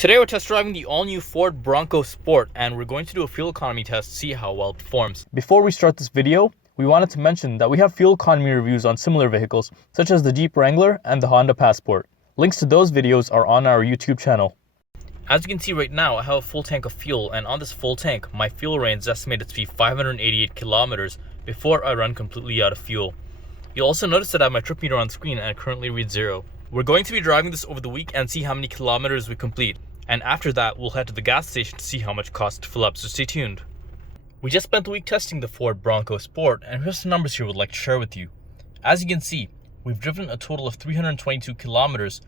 Today we're test driving the all-new Ford Bronco Sport, and we're going to do a fuel economy test to see how well it performs. Before we start this video, we wanted to mention that we have fuel economy reviews on similar vehicles, such as the Jeep Wrangler and the Honda Passport. Links to those videos are on our YouTube channel. As you can see right now, I have a full tank of fuel, and on this full tank, my fuel range is estimated to be 588 kilometers before I run completely out of fuel. You'll also notice that I have my trip meter on screen and it currently reads 0. We're going to be driving this over the week and see how many kilometers we complete. And after that, we'll head to the gas station to see how much it costs to fill up, so stay tuned. We just spent the week testing the Ford Bronco Sport, and here's some numbers here we'd like to share with you. As you can see, we've driven a total of 322 kilometers.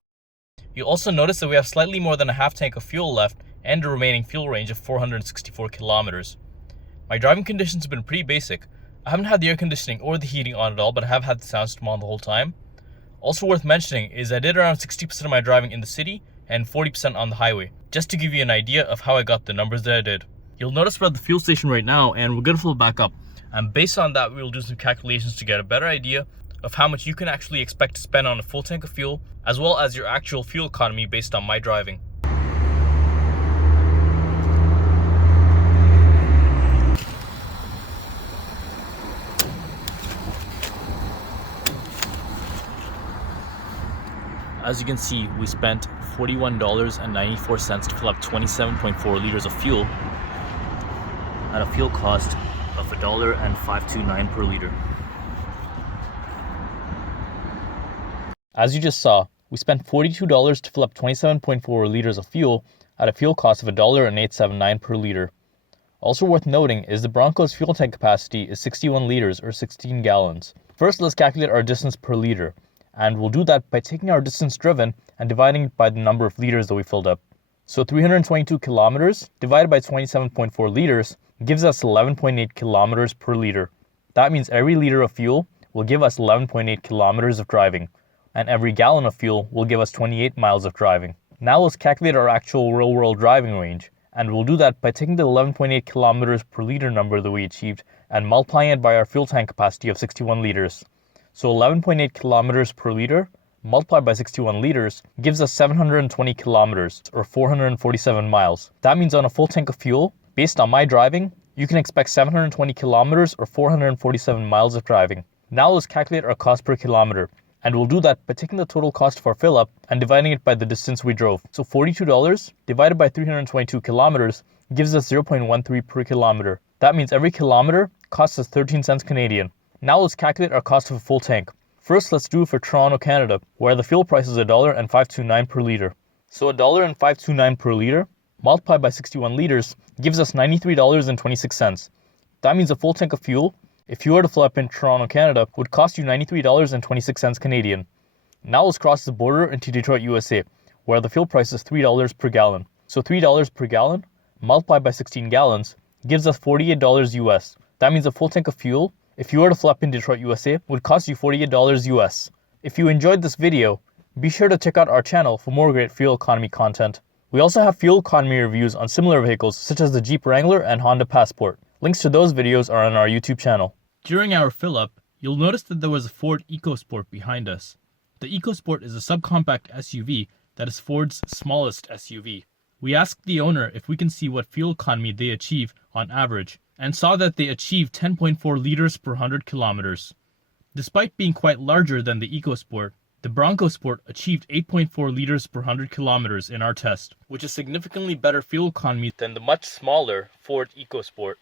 You'll also notice that we have slightly more than a half tank of fuel left and a remaining fuel range of 464 kilometers. My driving conditions have been pretty basic. I haven't had the air conditioning or the heating on at all, but I have had the sound system on the whole time. Also worth mentioning is I did around 60% of my driving in the city and 40% on the highway, just to give you an idea of how I got the numbers that I did. You'll notice we're at the fuel station right now and we're gonna fill back up, and based on that we'll do some calculations to get a better idea of how much you can actually expect to spend on a full tank of fuel, as well as your actual fuel economy based on my driving. As you can see, we spent $41.94 to fill up 27.4 liters of fuel at a fuel cost of $1.529 per liter. As you just saw, we spent $42 to fill up 27.4 liters of fuel at a fuel cost of $1.879 per liter. Also worth noting is the Bronco's fuel tank capacity is 61 liters or 16 gallons. First, let's calculate our distance per liter. And we'll do that by taking our distance driven and dividing it by the number of liters that we filled up. So 322 kilometers divided by 27.4 liters gives us 11.8 kilometers per liter. That means every liter of fuel will give us 11.8 kilometers of driving, and every gallon of fuel will give us 28 miles of driving. Now let's calculate our actual real-world driving range, and we'll do that by taking the 11.8 kilometers per liter number that we achieved and multiplying it by our fuel tank capacity of 61 liters. So 11.8 kilometers per liter multiplied by 61 liters gives us 720 kilometers or 447 miles. That means on a full tank of fuel, based on my driving, you can expect 720 kilometers or 447 miles of driving. Now let's calculate our cost per kilometer, and we'll do that by taking the total cost of our fill up and dividing it by the distance we drove. So $42 divided by 322 kilometers gives us 0.13 per kilometer. That means every kilometer costs us 13 cents Canadian. Now let's calculate our cost of a full tank. First, let's do it for Toronto, Canada, where the fuel price is $1.529 per liter. So $1.529 per liter multiplied by 61 liters gives us $93.26. That means a full tank of fuel, if you were to fill up in Toronto, Canada, would cost you $93.26 Canadian. Now let's cross the border into Detroit, USA, where the fuel price is $3 per gallon. So $3 per gallon multiplied by 16 gallons gives us $48 US. That means a full tank of fuel, if you were to fill up in Detroit, USA, would cost you $48 US. If you enjoyed this video, be sure to check out our channel for more great fuel economy content. We also have fuel economy reviews on similar vehicles such as the Jeep Wrangler and Honda Passport. Links to those videos are on our YouTube channel. During our fill up, you'll notice that there was a Ford Ecosport behind us. The Ecosport is a subcompact SUV that is Ford's smallest SUV. We asked the owner if we can see what fuel economy they achieve on average, and saw that they achieved 10.4 liters per 100 kilometers. Despite being quite larger than the Ecosport, the Bronco Sport achieved 8.4 liters per 100 kilometers in our test, which is significantly better fuel economy than the much smaller Ford Ecosport.